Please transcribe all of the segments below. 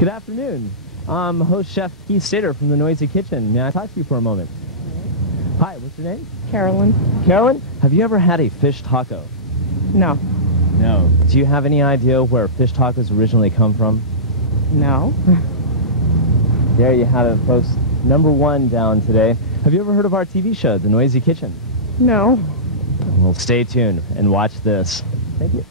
Good afternoon. I'm host chef Keith Stater from the Noisy Kitchen. May I talk to you for a moment? Hi, what's your name? Carolyn. Carolyn, have you ever had a fish taco? No. No. Do you have any idea where fish tacos originally come from? No. There you have it, folks. Number one down today. Have you ever heard of our TV show, The Noisy Kitchen? No. Well, stay tuned and watch this. Thank you.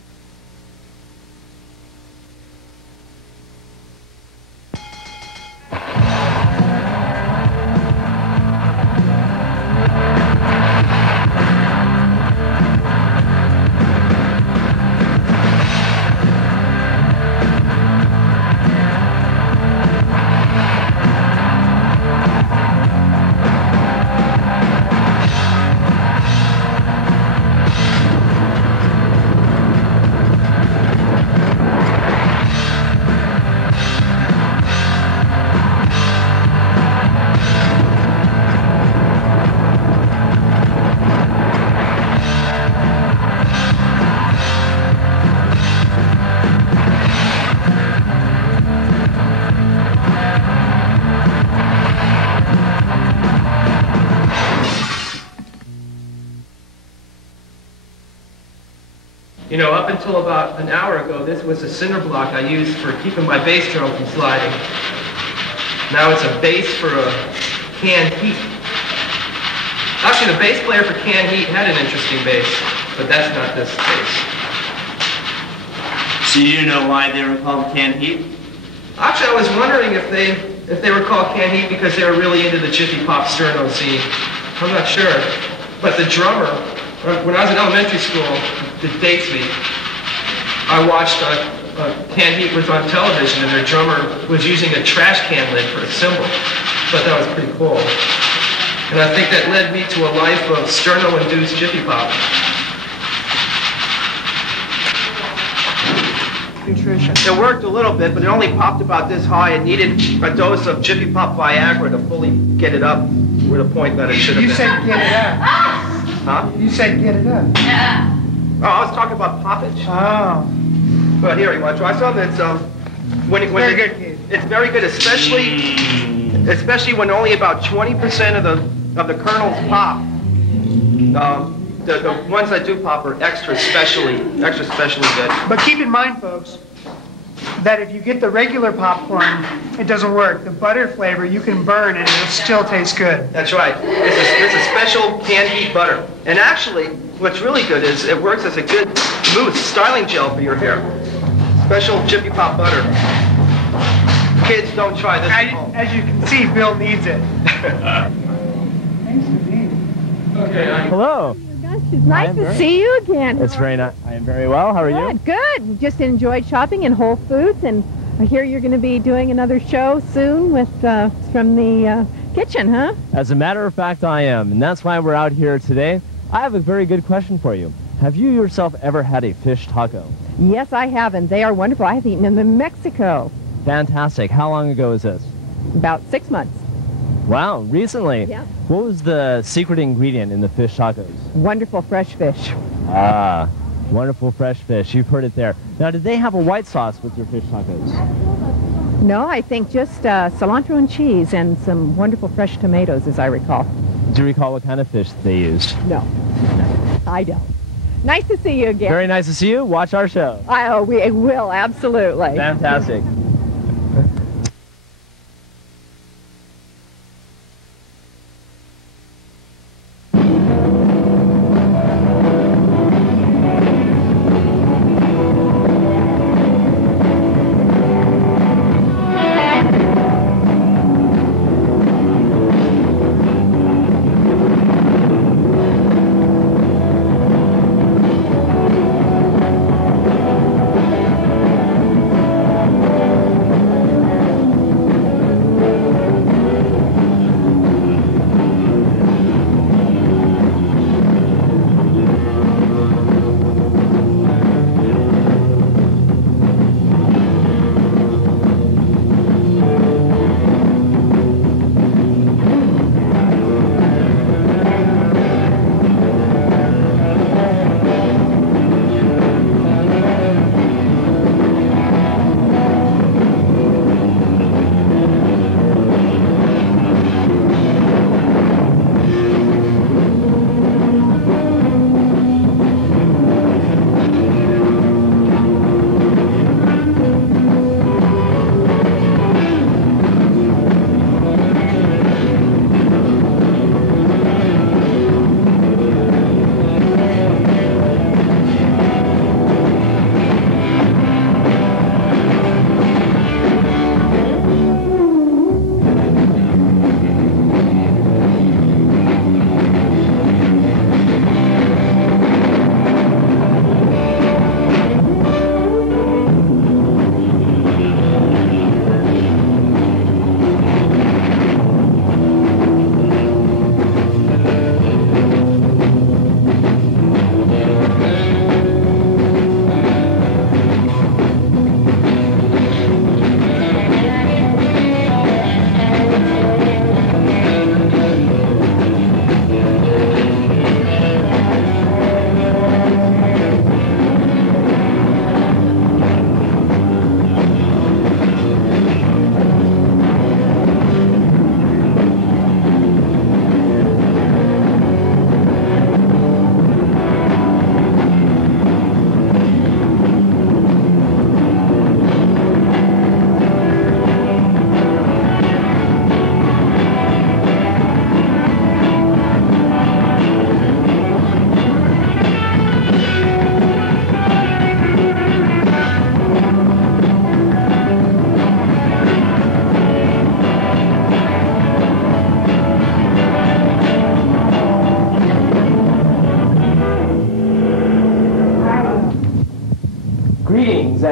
You know, up until about an hour ago, this was a cinder block I used for keeping my bass drum from sliding. Now it's a bass for a canned heat. Actually, the bass player for canned heat had an interesting bass, but that's not this bass. So you know why they were called canned heat? Actually, I was wondering if they were called canned heat because they were really into the Jiffy Pop sterno scene. I'm not sure. But the drummer, when I was in elementary school, it dates me. I watched Canned Heat was on television, and their drummer was using a trash can lid for a cymbal. Thought that was pretty cool. And I think that led me to a life of sterno-induced Jiffy Pop. Nutrition. It worked a little bit, but it only popped about this high. It needed a dose of Jiffy Pop Viagra to fully get it up to the point that it should have been. You said get it up. Huh? You said get it up. Yeah. Oh, I was talking about poppage. Oh. But here, you want to try some? It's Very good, Keith. It's very good, especially when only about 20% of the kernels pop. The ones that do pop are extra specially good. But keep in mind, folks, that if you get the regular popcorn, it doesn't work. The butter flavor you can burn and it'll still taste good. That's right. It's a special canned heat butter. And actually, what's really good is it works as a good mousse styling gel for your hair. Special Jiffy Pop butter. Kids, don't try this at home. As you can see, Bill needs it. Thanks for being. Okay. Hello. Gosh, it's nice to see you again. It's very nice. I am very well. How are you? Good. We just enjoyed shopping in Whole Foods, and I hear you're going to be doing another show soon with from the kitchen, huh? As a matter of fact, I am, and that's why we're out here today. I have a very good question for you. Have you yourself ever had a fish taco? Yes, I have, and they are wonderful. I've eaten them in Mexico. Fantastic. How long ago is this? About 6 months. Wow, recently. Yeah. What was the secret ingredient in the fish tacos? Wonderful fresh fish. Ah, wonderful fresh fish. You've heard it there. Now, did they have a white sauce with your fish tacos? No, I think just cilantro and cheese and some wonderful fresh tomatoes, as I recall. Do you recall what kind of fish they used? No, I don't. Nice to see you again. Very nice to see you. Watch our show. We will, absolutely. Fantastic.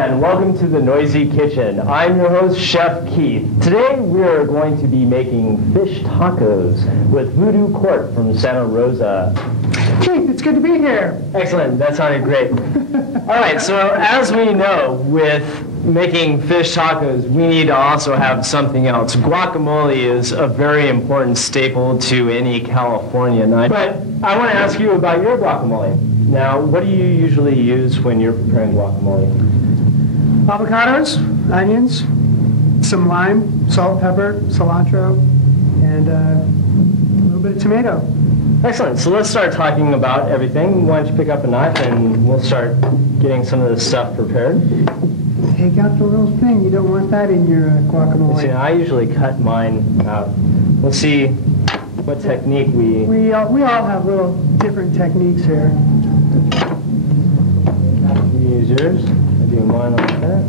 and welcome to the Noisy Kitchen. I'm your host, Chef Keith. Today we are going to be making fish tacos with Voodoo Court from Santa Rosa. Keith, it's good to be here. Excellent, that sounded great. All right, so as we know, with making fish tacos, we need to also have something else. Guacamole is a very important staple to any Californian. But I want to ask you about your guacamole. Now, what do you usually use when you're preparing guacamole? Avocados, onions, some lime, salt, pepper, cilantro, and a little bit of tomato. Excellent. So let's start talking about everything. Why don't you pick up a knife and we'll start getting some of this stuff prepared. Take out the little thing. You don't want that in your guacamole. See, I usually cut mine out. We'll see what technique We all have little different techniques here. You use yours. I do mine like that.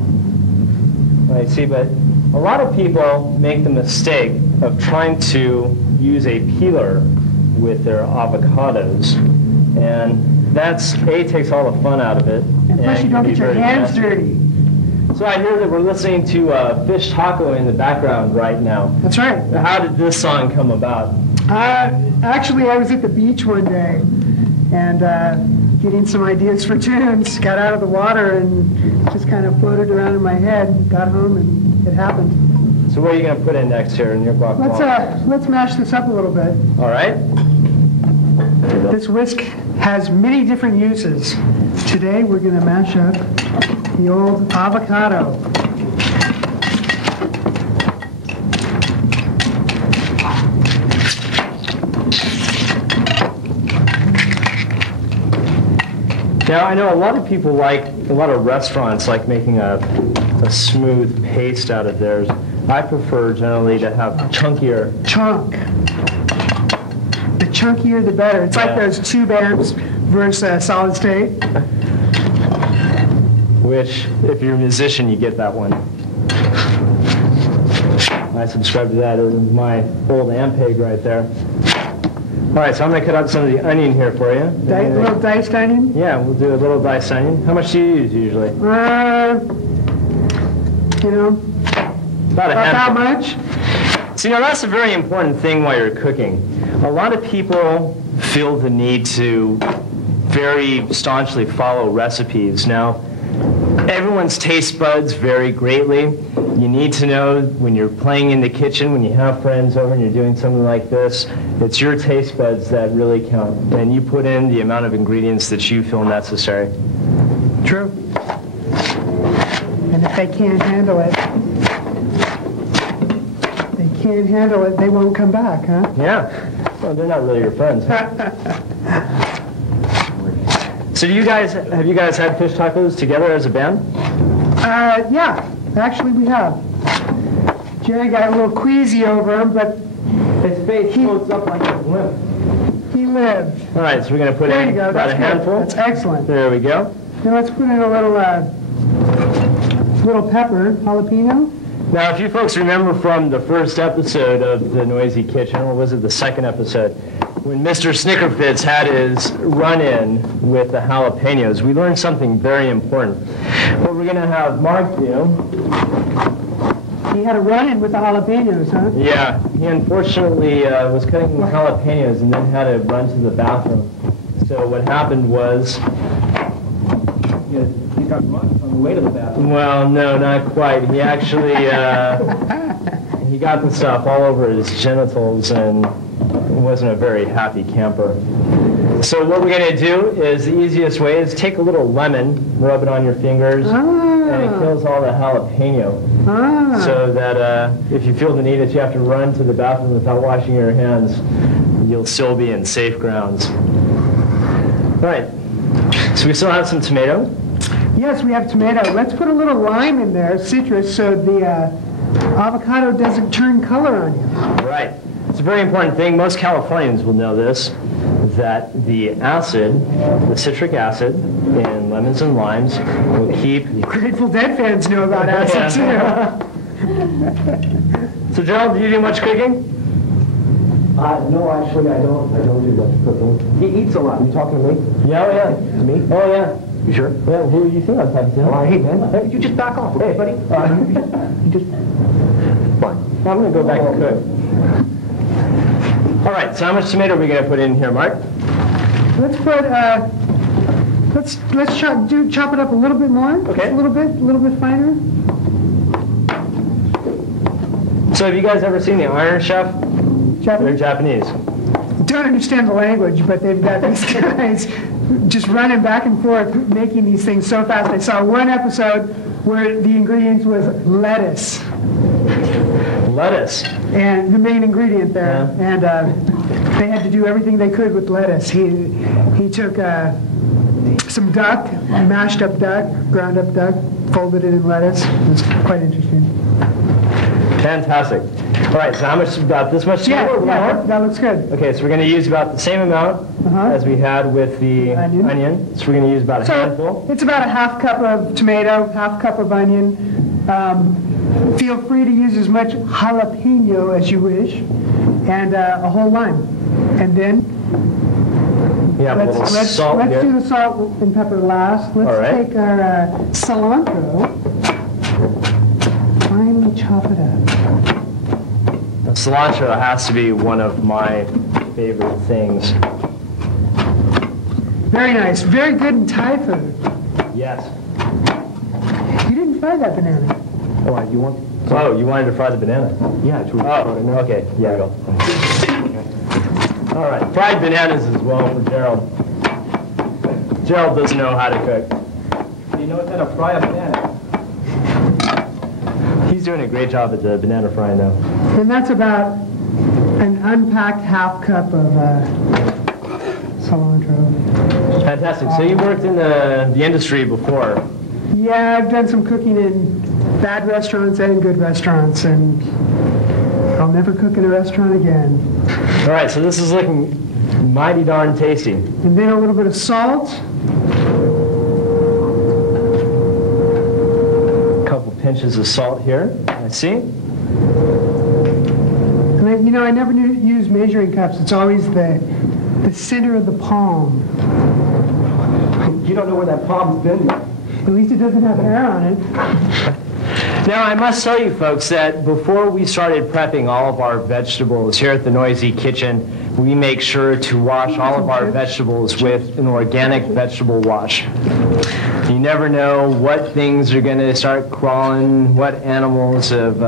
I see, but a lot of people make the mistake of trying to use a peeler with their avocados, and that's takes all the fun out of it. And plus, you don't get your hands dirty. So I hear that we're listening to Fish Taco in the background right now. That's right. How did this song come about? Actually, I was at the beach one day and getting some ideas for tunes. Got out of the water and just kind of floated around in my head. Got home and it happened. So what are you going to put in next here in your guacamole? Let's mash this up a little bit. All right. This whisk has many different uses. Today we're going to mash up the old avocado. Now, I know a lot of people a lot of restaurants like making a smooth paste out of theirs. I prefer generally to have chunkier. Chunk. The chunkier, the better. It's like those tube amps versus solid state. Which, if you're a musician, you get that one. I subscribe to that. It was my old Ampeg right there. All right, so I'm going to cut out some of the onion here for you. A little diced onion? Yeah, we'll do a little diced onion. How much do you use usually? About a handful. How much? See, now that's a very important thing while you're cooking. A lot of people feel the need to very staunchly follow recipes. Now, everyone's taste buds vary greatly. You need to know when you're playing in the kitchen, when you have friends over and you're doing something like this, it's your taste buds that really count. And you put in the amount of ingredients that you feel necessary. True. And if they can't handle it, they won't come back, huh? Yeah. Well, they're not really your friends. So have you guys had fish tacos together as a band? Yeah, actually we have. Jerry got a little queasy over him, but his face floats up like a blimp. He lived. All right, so we're going to put in about a handful. That's excellent. There we go. Now let's put in a little pepper, jalapeno. Now, if you folks remember from the first episode of The Noisy Kitchen, or was it the second episode, when Mr. Snickerfitz had his run-in with the jalapenos, we learned something very important. What we're going to have Mark do... He had a run-in with the jalapenos, huh? Yeah, he unfortunately was cutting the jalapenos and then had to run to the bathroom. So what happened was... He got munched on the way to the bathroom. Well, no, not quite. He actually... he got the stuff all over his genitals and... wasn't a very happy camper. So what we're going to do is the easiest way is take a little lemon, rub it on your fingers, and it kills all the jalapeno. So that if you feel the need that you have to run to the bathroom without washing your hands, you'll still be in safe grounds. All right. So we still have some tomato? Yes, we have tomato. Let's put a little lime in there, citrus, so the avocado doesn't turn color on you. Right. It's a very important thing. Most Californians will know this, that the acid, the citric acid in lemons and limes will keep... Grateful Dead fans know about acid, too. So, Gerald, do you do much cooking? No, actually, I don't do much cooking. He eats a lot. You talking to me? Yeah, oh yeah. To me? Oh yeah. You sure? Yeah, who do you think I'm talking to? Oh, hey, man. Hey, you just back off, okay, buddy? You just... Fine. I'm going to go back and cook. All right, so how much tomato are we going to put in here, Mark? Let's put, let's chop it up a little bit more. Okay. A little bit finer. So have you guys ever seen the Iron Chef? They're Japanese. Don't understand the language, but they've got these guys just running back and forth, making these things so fast. I saw one episode where the ingredients was lettuce. Lettuce. And the main ingredient there. Yeah. And they had to do everything they could with lettuce. He took some duck, mashed up duck, ground up duck, folded it in lettuce. It was quite interesting. Fantastic. All right, so how much, about this much tomato? Yeah, that looks good. Okay, so we're going to use about the same amount as we had with the onion. So we're going to use about a handful. It's about a half cup of tomato, half cup of onion. Feel free to use as much jalapeno as you wish, and a whole lime. And then let's do the salt and pepper last. Let's take our cilantro, finely chop it up. The cilantro has to be one of my favorite things. Very nice. Very good in Thai food. Yes. You didn't fry that banana. Oh, you want... Oh, you wanted to fry the banana? Yeah, it's really... Oh, okay. Yeah. There we go. All right. Fried bananas as well for Gerald. Gerald doesn't know how to cook. He knows how to fry a banana. He's doing a great job at the banana frying, though. And that's about an unpacked half cup of cilantro. Fantastic. So you worked in the industry before. Yeah, I've done some cooking in bad restaurants and good restaurants, and I'll never cook in a restaurant again. All right, so this is looking mighty darn tasty. And then a little bit of salt. A couple pinches of salt here, I see. And I never use measuring cups. It's always the center of the palm. You don't know where that palm's been. At least it doesn't have hair on it. Now, I must tell you, folks, that before we started prepping all of our vegetables here at the Noisy Kitchen, we make sure to wash all of our vegetables with an organic vegetable wash. You never know what things are going to start crawling, what animals have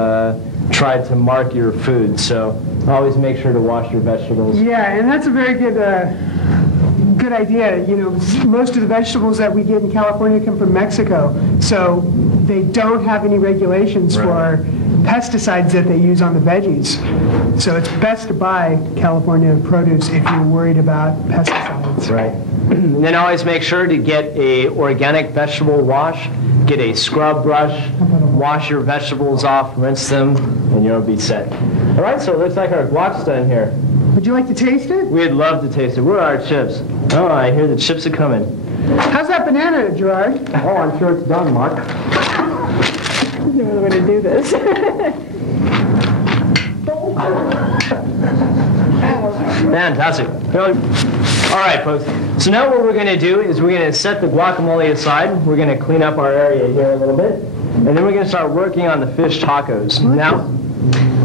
tried to mark your food, so always make sure to wash your vegetables. Yeah, and that's a very good idea. Most of the vegetables that we get in California come from Mexico, so they don't have any regulations for pesticides that they use on the veggies. So it's best to buy California produce if you're worried about pesticides. Right. And then always make sure to get a organic vegetable wash, get a scrub brush, wash your vegetables off, rinse them, and you'll be set. All right, so it looks like our guac's done here. Would you like to taste it? We'd love to taste it. Where are our chips? Oh, I hear the chips are coming. How's that banana, Gerard? Oh, I'm sure it's done, Mark. I don't know whether to do this. Fantastic. All right, folks. So now what we're going to do is we're going to set the guacamole aside. We're going to clean up our area here a little bit. And then we're going to start working on the fish tacos. Now,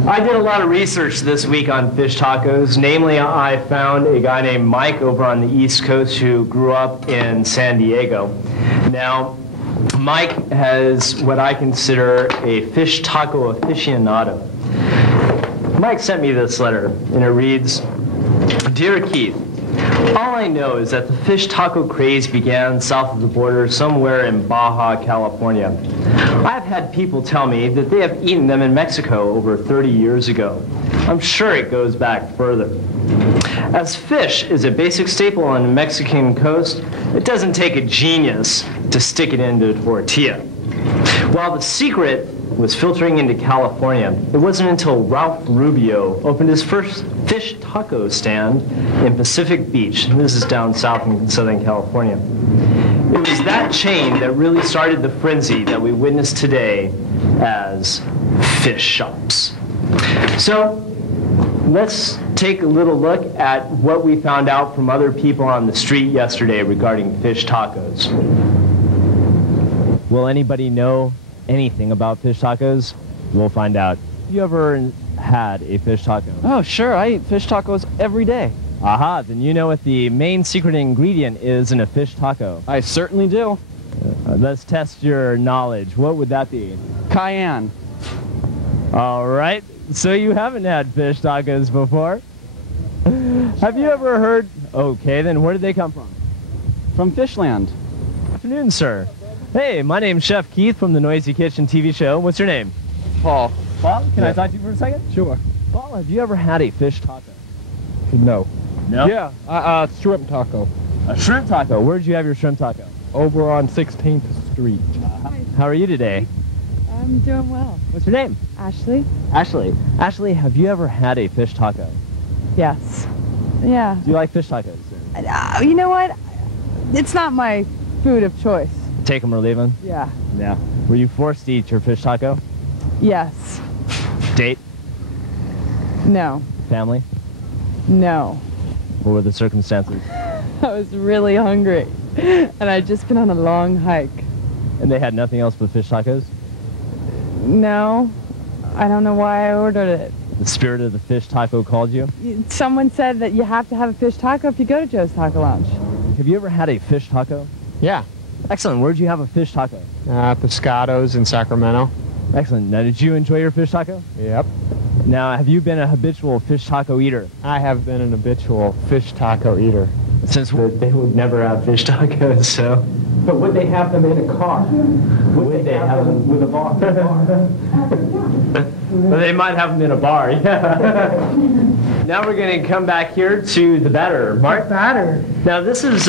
I did a lot of research this week on fish tacos. Namely, I found a guy named Mike over on the East Coast who grew up in San Diego. Now, Mike has what I consider a fish taco aficionado. Mike sent me this letter, and it reads, "Dear Keith, all I know is that the fish taco craze began south of the border somewhere in Baja, California. I've had people tell me that they have eaten them in Mexico over 30 years ago. I'm sure it goes back further. As fish is a basic staple on the Mexican coast, it doesn't take a genius to stick it into a tortilla. While the secret was filtering into California, it wasn't until Ralph Rubio opened his first fish taco stand in Pacific Beach. This is down south in Southern California. It was that chain that really started the frenzy that we witness today as fish shops." So let's take a little look at what we found out from other people on the street yesterday regarding fish tacos. Will anybody know anything about fish tacos? We'll find out. Have you ever had a fish taco? Oh, sure. I eat fish tacos every day. Aha, then you know what the main secret ingredient is in a fish taco. I certainly do. Let's test your knowledge. What would that be? Cayenne. All right, so you haven't had fish tacos before. Have you ever heard? Okay, then where did they come from? From Fishland. Good afternoon, sir. Hey, my name's Chef Keith from the Noisy Kitchen TV show. What's your name? Paul. Paul, can I talk to you for a second? Sure. Paul, have you ever had a fish taco? No. No? Yeah, shrimp taco. A shrimp taco. Where'd you have your shrimp taco? Over on 16th Street. How are you today? I'm doing well. What's your name? Ashley? Ashley. Ashley, have you ever had a fish taco? Yes. Yeah. Do you like fish tacos? You know what? It's not my food of choice. Take them or leave them? Yeah. Yeah. Were you forced to eat your fish taco? Yes. Date? No. Family? No. What were the circumstances? I was really hungry, and I'd just been on a long hike. And they had nothing else but fish tacos? No. I don't know why I ordered it. The spirit of the fish taco called you? Someone said that you have to have a fish taco if you go to Joe's Taco Lounge. Have you ever had a fish taco? Yeah. Excellent. Where'd you have a fish taco? Pescados in Sacramento. Excellent. Now, did you enjoy your fish taco? Yep. Now, have you been a habitual fish taco eater? I have been an habitual fish taco eater. Since they would never have fish tacos, so... But would they have them in a car? Would they have them with a bar? Well, they might have them in a bar, yeah. Now we're going to come back here to the batter. Mark? Batter. Now this is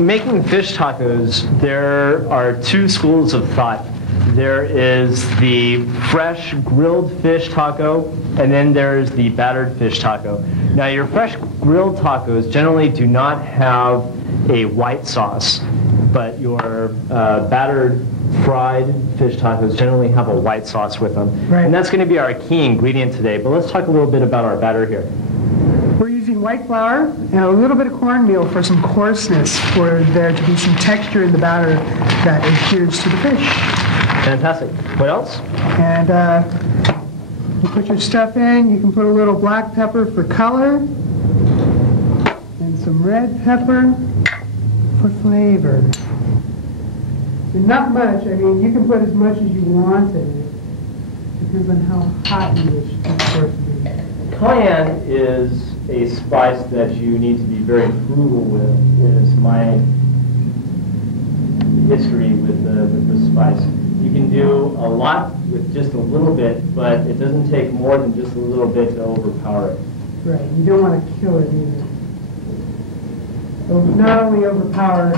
making fish tacos. There are two schools of thought. There is the fresh grilled fish taco, and then there's the battered fish taco. Now your fresh grilled tacos generally do not have a white sauce, but your battered fried fish tacos generally have a white sauce with them. Right. And that's going to be our key ingredient today. But let's talk a little bit about our batter here. We're using white flour and a little bit of cornmeal for some coarseness, for there to be some texture in the batter that adheres to the fish. Fantastic. What else? And you put your stuff in. You can put a little black pepper for color and some red pepper for flavor. And not much. I mean, you can put as much as you want in it. Depends on how hot you wish it to be. Cayenne is a spice that you need to be very frugal with, is my history with the spice. You can do a lot with just a little bit, but it doesn't take more than just a little bit to overpower it. Right. You don't want to kill it either. Not only overpower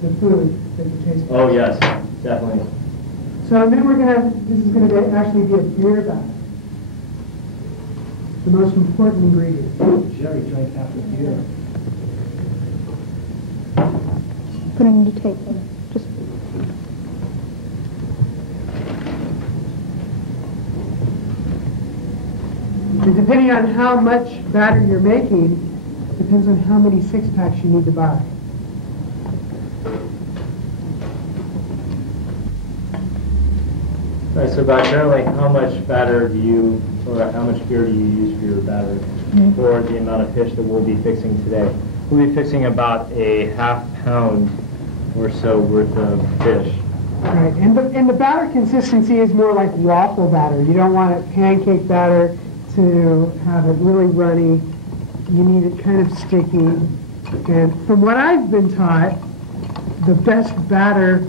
the food, but the taste. Oh yes, definitely. So then this is going to actually be a beer batter. The most important ingredient. Jerry drank half the beer. Put it in the tape. Just And depending on how much batter you're making, depends on how many six-packs you need to buy. All right, so about generally how much batter do you, or how much beer do you use for your batter for the amount of fish that we'll be fixing today? We'll be fixing about a ½ pound or so worth of fish. Right, and the batter consistency is more like waffle batter. You don't want it pancake batter to have it really runny. You need it kind of sticky. And from what I've been taught, the best batter,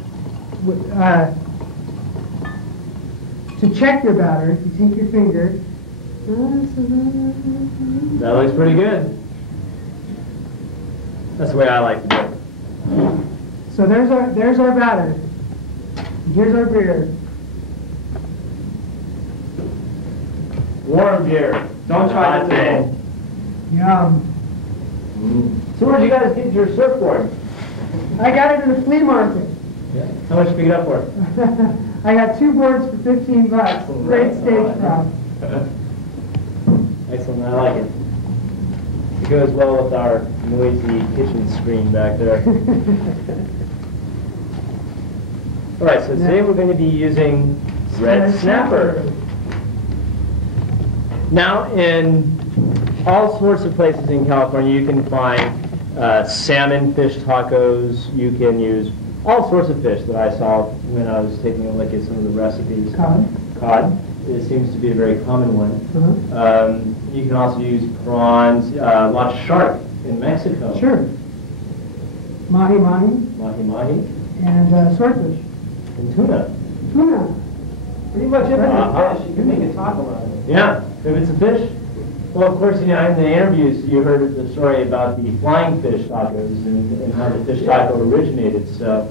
to check your batter, if you take your finger, That looks pretty good. That's the way I like to do it. so there's our batter. Here's our beer. Warm beer. Don't try it today. Yum. So where'd you guys get your surfboard? I got it in a flea market. Yeah. How much did you pick it up for? I got 2 boards for $15. Great stage prop. Excellent, I like it. It goes well with our noisy kitchen screen back there. All right, so today we're going to be using red snapper. Now, in all sorts of places in California, you can find salmon fish tacos. You can use all sorts of fish that I saw when I was taking a look at some of the recipes. Cod. It seems to be a very common one. You can also use prawns, a lot of shark in Mexico. Sure. Mahi-mahi. Mahi-mahi. And swordfish. And tuna. Tuna. Pretty much if it's a fish, you can make a taco out of it. Yeah, if it's a fish. Well, of course, you know, in the interviews, you heard the story about the flying fish tacos and how the fish taco originated. So,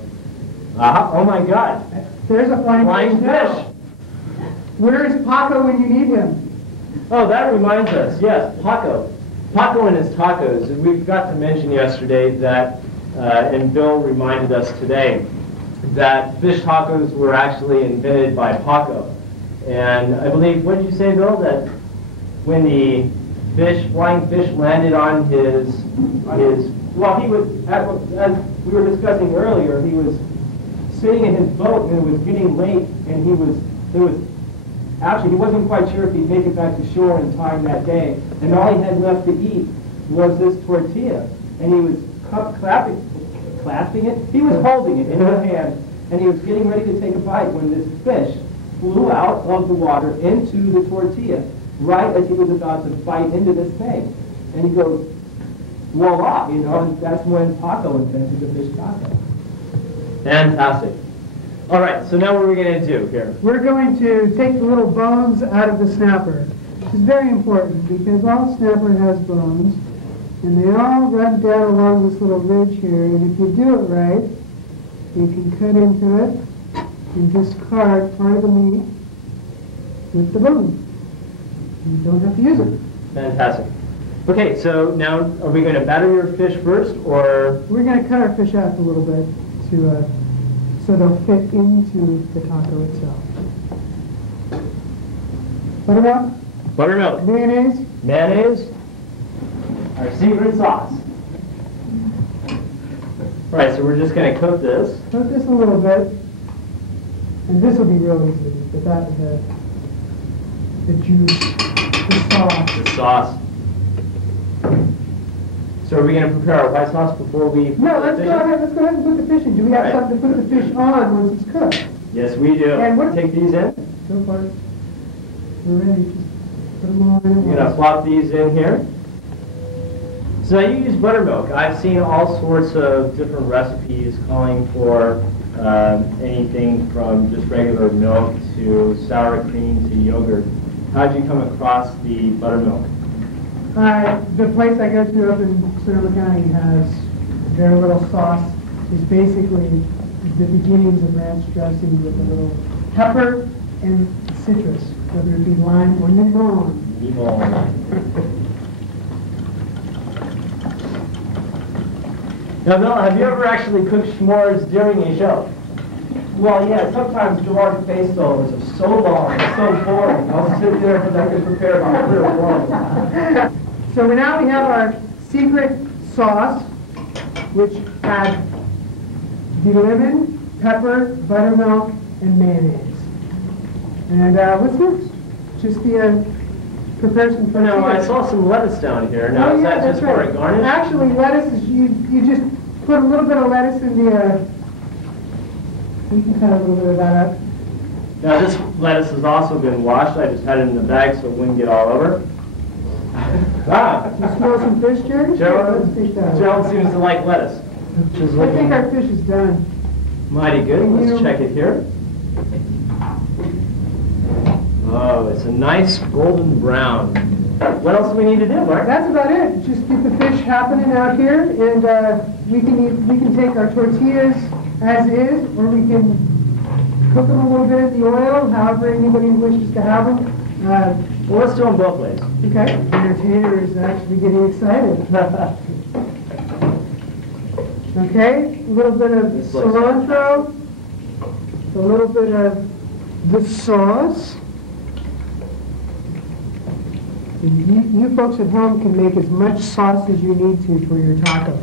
oh my God. There's a flying fish. Fish. Where is Paco when you need him? Oh, that reminds us. Yes, Paco. Paco and his tacos. And we forgot to mention yesterday that, and Bill reminded us today, that fish tacos were actually invented by Paco. And I believe, what did you say, Bill, that when the flying fish landed on his, well, he was, as we were discussing earlier, he was sitting in his boat and it was getting late, and he wasn't quite sure if he'd make it back to shore in time that day, and all he had left to eat was this tortilla, and he was clasping it, he was holding it in his hand, and he was getting ready to take a bite when this fish flew out of the water into the tortilla, right as he was about to bite into this thing. And he goes, voila, you know, and that's when Paco invented the fish taco. Fantastic. All right, so now what are we going to do here? We're going to take the little bones out of the snapper. This is very important because all snapper has bones, and they all run down along this little ridge here, and if you do it right, you can cut into it and discard part of the meat with the bone. You don't have to use it. Fantastic. Okay, so now are we going to batter your fish first, or? We're going to cut our fish out a little bit to so they'll fit into the taco itself. Buttermilk? Buttermilk. Mayonnaise? Mayonnaise. Our secret sauce. All right, so we're just going to cook this. Cook this a little bit. And this will be real easy, but the juice, the sauce. The sauce. So are we going to prepare our white sauce before we put No, the let's fish go in? ahead and put the fish in. Do we have Right. something to put the fish on once it's cooked? Yes, we do. And what- Take these in. Go for it. We're ready. Just put them all in at We're going to once. plop these in here. So now you use buttermilk. I've seen all sorts of different recipes calling for anything from just regular milk to sour cream to yogurt. How did you come across the buttermilk? The place I go to up in Sonoma County has their little sauce is basically the beginnings of ranch dressing with a little pepper and citrus, whether it be lime or limon. Now, Bill, have you ever actually cooked s'mores during a show? Well, yeah, sometimes Gerrard facials are so long, so boring. I'll sit there and I can prepare about 3 or 4. So now we have our secret sauce, which has the lemon, pepper, buttermilk, and mayonnaise. And what's next? Just the prepare some tortillas. No, I saw some lettuce down here. Now, Oh, is yeah, that that's just for right. a garnish? Actually, lettuce is, you just put a little bit of lettuce in the, we can cut a little bit of that up. Now, this lettuce has also been washed. I just had it in the bag so it wouldn't get all over. You smell some fish, Jerry? Gerald, Let's fish that. Gerald seems to like lettuce. Which is I think looking our fish is done. mighty good. Can Let's you- check it here. Oh, it's a nice golden brown. What else do we need to do, Mark? That's about it. Just get the fish happening out here, and we can take our tortillas as is, or we can cook them a little bit in the oil, however anybody wishes to have them. Well, let's do them both ways. Okay, the entertainer is actually getting excited. Okay, a little bit of This looks- cilantro, a little bit of the sauce. And you folks at home can make as much sauce as you need to for your taco.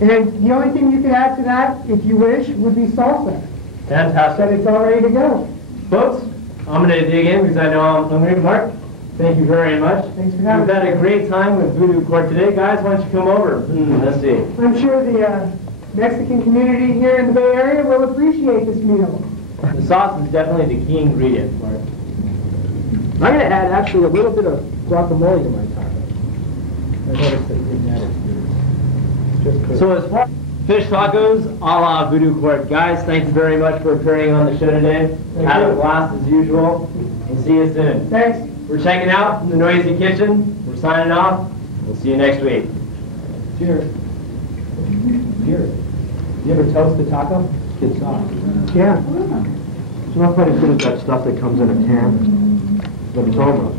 And the only thing you could add to that, if you wish, would be salsa. Fantastic. But it's all ready to go. Folks, I'm going to dig in because I know I'm hungry. Mark, thank you very much. Thanks for having We've had me. a great time with Voodoo Court today. Guys, why don't you come over? Let's see. I'm sure the Mexican community here in the Bay Area will appreciate this meal. The sauce is definitely the key ingredient, Mark. I'm going to add actually a little bit of guacamole to my taco. I noticed that you didn't add it. Just good. So as far as fish tacos a la Voodoo Court. Guys, thanks very much for appearing on the show today. Have a blast as usual. We'll see you soon. Thanks. We're checking out from the Noisy Kitchen. We're signing off. We'll see you next week. Cheers. Cheers. You ever toast a taco? It's soft. Yeah. It's not quite as good as that stuff that comes in a can, but it's almost.